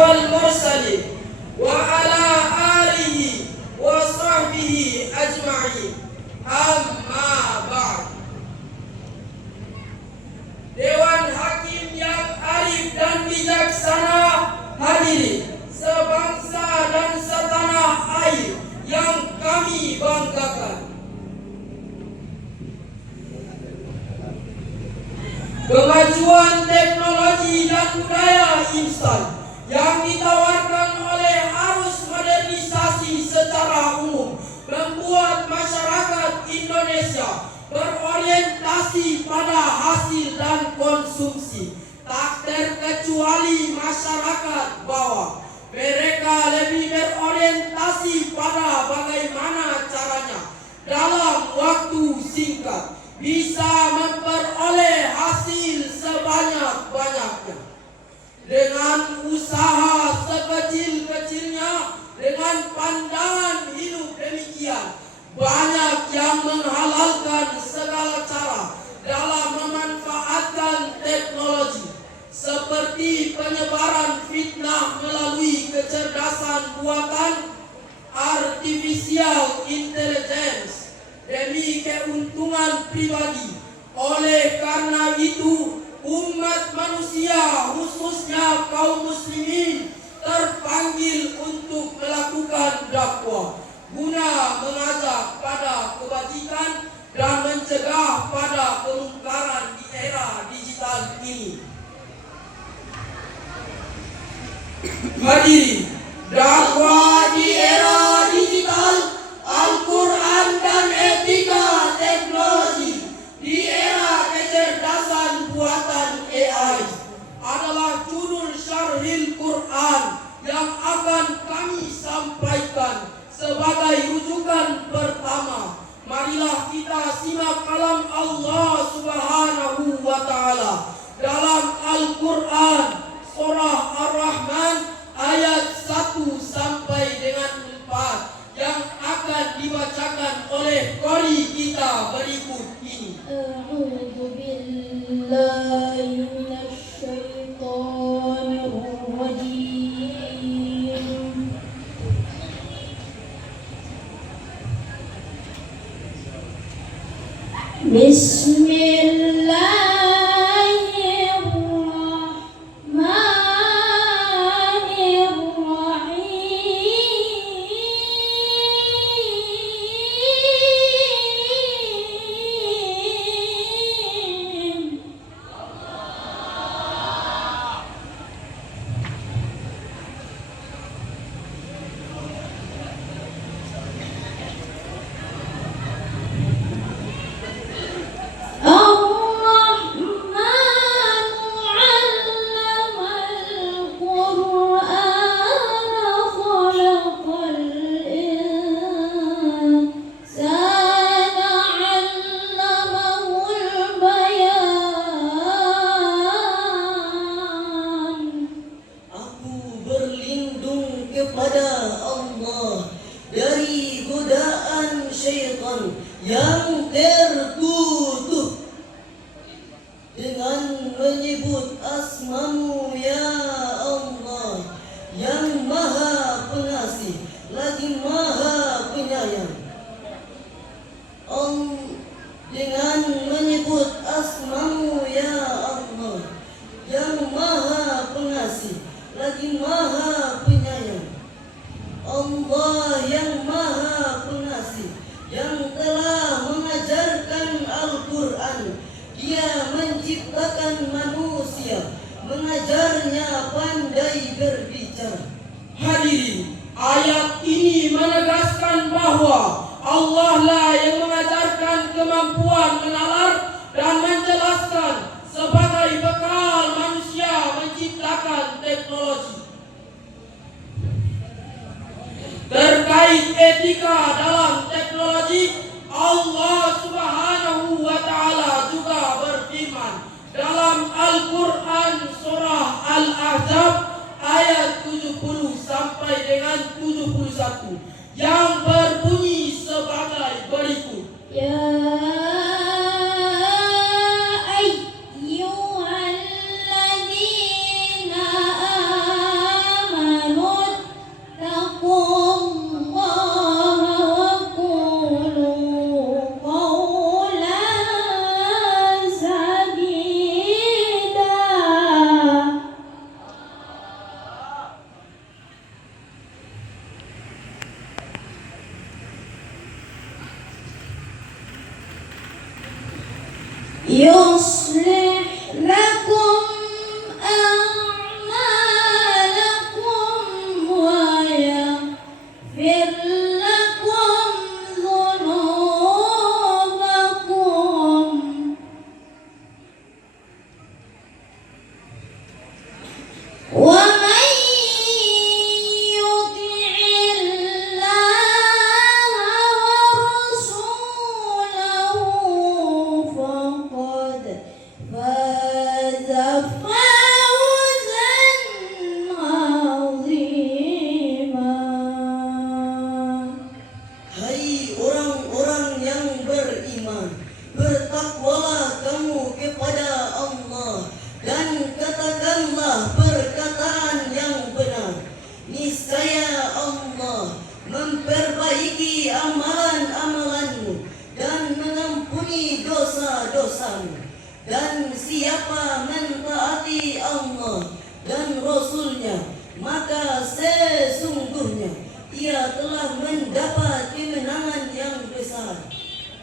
والمرسلين وعلى آله وصحبه أجمعين. Amma ba'd. Dewan Hakim yang arif dan bijaksana, hadirin sebangsa dan setanah air yang kami banggakan. Kemajuan teknologi dan budaya instan yang ditawarkan oleh arus modernisasi secara umum membuat masyarakat Indonesia berorientasi pada hasil dan konsumsi. Tak terkecuali masyarakat bawah. Mereka lebih berorientasi pada bagaimana caranya dalam waktu singkat bisa memperoleh hasil sebanyak-banyaknya. Dengan usaha sekecil-kecilnya, dengan pandangan hidup demikian, banyak yang menghalalkan segala cara dalam memanfaatkan teknologi, seperti penyebaran fitnah melalui kecerdasan buatan artificial intelligence demi keuntungan pribadi. Oleh karena itu, umat manusia khususnya kaum muslimin terpanggil untuk melakukan dakwah guna mengajak pada kebajikan dan mencegah pada kemungkaran di era digital ini. Hadirin, dakwah di era digital, Al-Quran dan etika teknologi di era kecerdasan buatan AI adalah judul Syarhil Quran yang akan kami sampaikan sebagai rujukan pertama. Marilah kita simak kalam Allah Subhanahu wa Ta'ala dalam Al-Quran surah Ar-Rahman ayat 1 sampai dengan 4 yang akan dibacakan oleh qori kita berikut ini. A'udzu billahi minasy syaithanir rajim. yang terkutuk dengan menyebut asmamu ya Allah yang maha pengasih lagi maha penyayang. Dengan menyebut asmamu ya Allah yang maha pengasih lagi maha penyayang. Allah yang maha pengasih yang telah mengajarkan Al-Quran. Dia menciptakan manusia, mengajarnya pandai berbicara. Hadirin, ayat ini menegaskan bahwa Allah lah yang mengajarkan kemampuan menalar dan menjelaskan sebagai bekal manusia menciptakan teknologi. Terkait etika dalam teknologi, Allah Subhanahu wa Ta'ala juga berfirman dalam Al-Quran surah Al-Ahzab ayat 70 sampai dengan 71 yang berbunyi sebagai berikut. Ya ayyuhalladzina يصلح لكم أعمالكم ويغفر لكم ذنوبكم ومن يطع الله ورسوله فقد فاز فوزا عظيما. Hai orang-orang yang beriman, bertakwalah kamu kepada Allah dan katakanlah perkataan yang benar. Niscaya Allah memperbaiki amalan-amalanmu dan mengampuni dosa-dosamu. Dan siapa mentaati Allah dan Rasulnya, maka sesungguhnya ia telah mendapat kemenangan yang besar.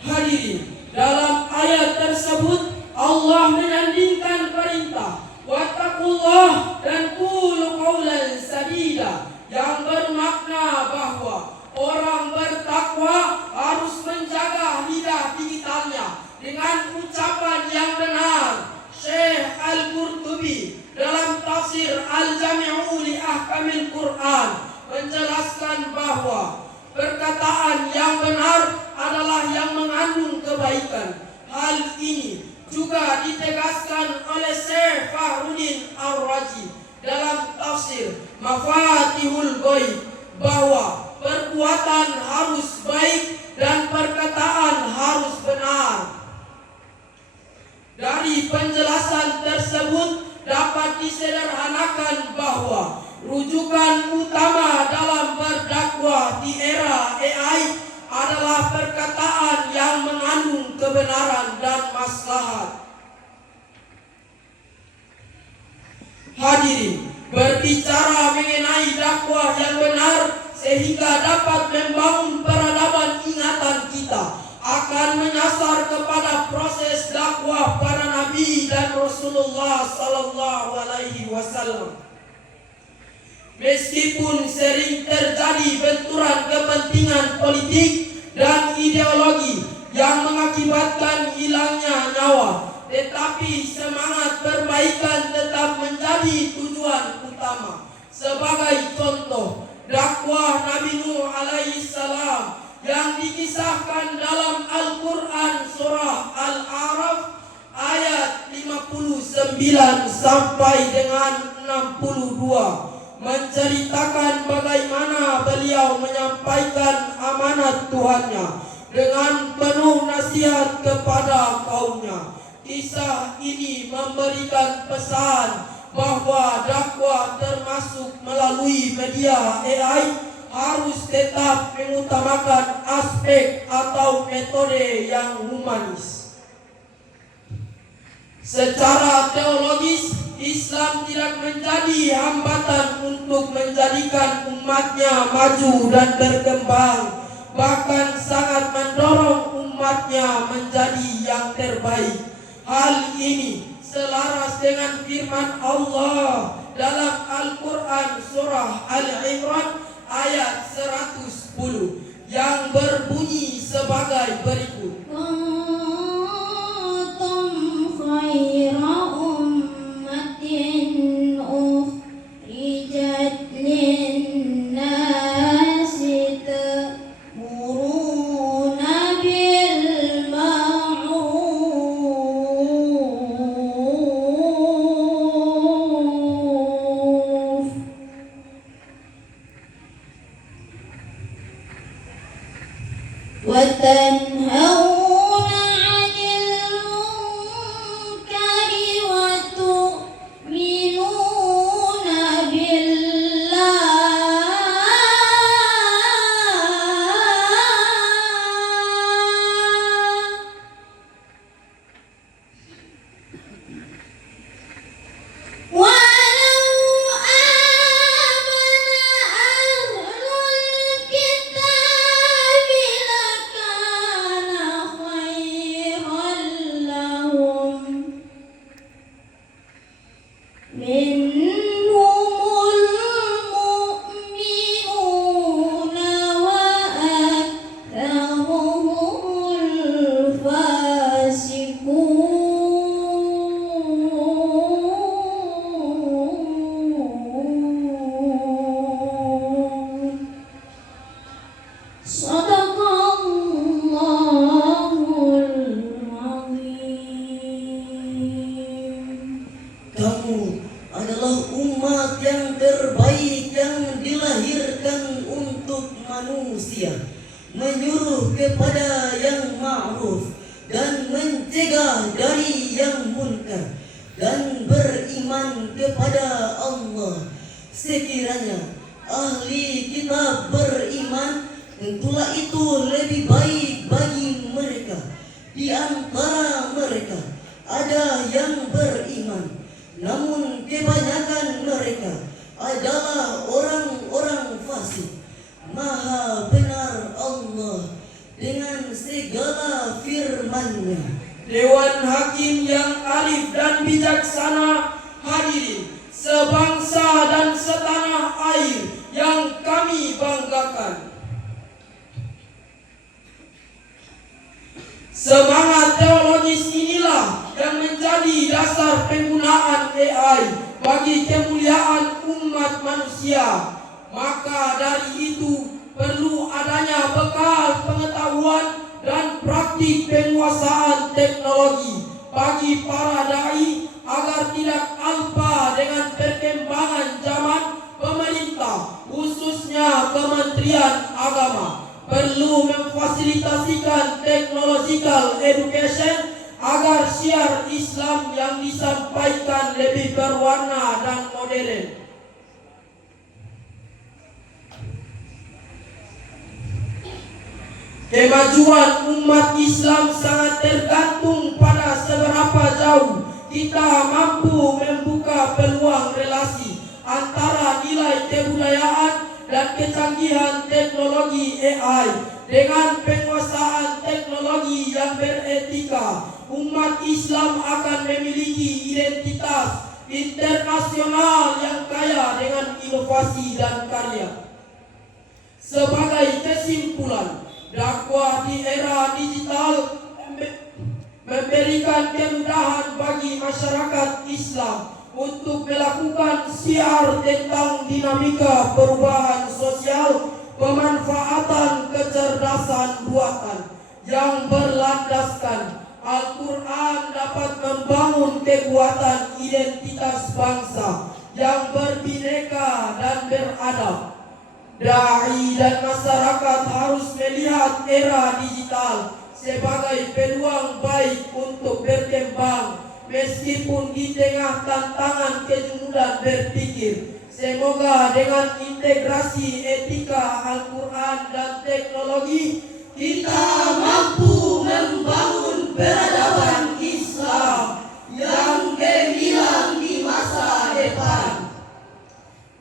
Hadirin, dalam ayat tersebut Allah menyandingkan perintah wattaqullah dan qulu qawlan sadida yang bermakna bahwa orang bertakwa harus menjaga lidah digitalnya dengan ucapan yang benar. Syekh Al-Qurtubi dalam tafsir Al-Jami'u li Ahkamil Quran menjelaskan bahwa perkataan yang benar adalah yang mengandung kebaikan. Hal ini juga ditegaskan oleh Syekh Fahruddin Ar-Razi dalam tafsir Mafatihul Ghaib bahwa perbuatan harus baik dan perkataan harus benar. Dari penjelasan tersebut dapat disederhanakan bahwa rujukan utama dalam berdakwah di era AI adalah perkataan yang mengandung kebenaran dan maslahat. Hadirin, berbicara mengenai dakwah yang benar sehingga dapat membangun peradaban ingatan kita akan menyasar kepada proses dakwah para nabi dan Rasulullah sallallahu alaihi wasallam. Meskipun sering terjadi benturan kepentingan politik dan ideologi yang mengakibatkan hilangnya nyawa, tetapi semangat perbaikan tetap menjadi tujuan utama. Sebagai contoh, dakwah Nabi Nuh alaihi salam yang dikisahkan dalam Al-Quran surah Al-A'raf ayat 59 sampai dengan 62 menceritakan bagaimana beliau menyampaikan amanat Tuhannya dengan penuh nasihat kepada kaumnya. Kisah ini memberikan pesan bahwa dakwah termasuk melalui media AI harus tetap mengutamakan aspek atau metode yang humanis. Secara teologis, Islam tidak menjadi hambatan untuk menjadikan umatnya maju dan berkembang, bahkan sangat mendorong umatnya menjadi yang terbaik. Hal ini selaras dengan firman Allah dalam Al-Quran surah Al-Imran ayat 110 yang berbunyi sebagai berikut. Kuntum khaira ummatin ukhrijat linnasi ta'muruna bil ma'ruf wa tanhauna 'anil munkari wa tu'minuna billah. Walau amana ahlul kitabi lakana terbaik yang dilahirkan untuk manusia, menyuruh kepada yang ma'ruf dan mencegah dari yang munkar, dan beriman kepada Allah. Sekiranya ahli kitab beriman, tentulah itu lebih baik bagi mereka. Di antara mereka ada yang beriman, namun kebanyakan mereka adalah orang-orang fasik. Maha benar Allah dengan segala firman-Nya. Dewan Hakim yang arif dan bijaksana, hadirin sebangsa dan setanah air yang kami banggakan. Semangat teologis inilah yang menjadi dasar penggunaan AI bagi kemuliaan umat manusia. Maka dari itu perlu adanya bekal pengetahuan dan praktik penguasaan teknologi bagi para dai agar tidak alpa dengan perkembangan zaman. Pemerintah, khususnya Kementerian Agama, perlu memfasilitasikan technological education agar syiar Islam yang disampaikan lebih berwarna dan modern. Kemajuan umat Islam sangat tergantung pada seberapa jauh kita mampu membuka peluang relasi antara nilai kebudayaan dan kecanggihan teknologi AI. Dengan penguasaan teknologi yang beretika, umat Islam akan memiliki identitas internasional yang kaya dengan inovasi dan karya. Sebagai kesimpulan, dakwah di era digital memberikan kemudahan bagi masyarakat Islam untuk melakukan syiar tentang dinamika perubahan sosial, pemanfaatan kecerdasan buatan yang berlandaskan Al-Quran dapat membangun kekuatan identitas bangsa yang berbineka dan beradab. Dai dan masyarakat harus melihat era digital sebagai peluang baik untuk berkembang meskipun di tengah tantangan kejumudan berpikir. Semoga dengan integrasi etika Al-Quran dan teknologi kita mampu membangun peradaban Islam yang gemilang di masa depan.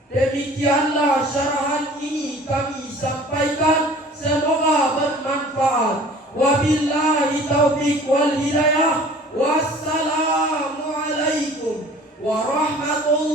Demikianlah syarahan ini kami sampaikan, semoga bermanfaat. Wabillahi taufiq wal hidayah. Wassalamualaikum warahmatullahi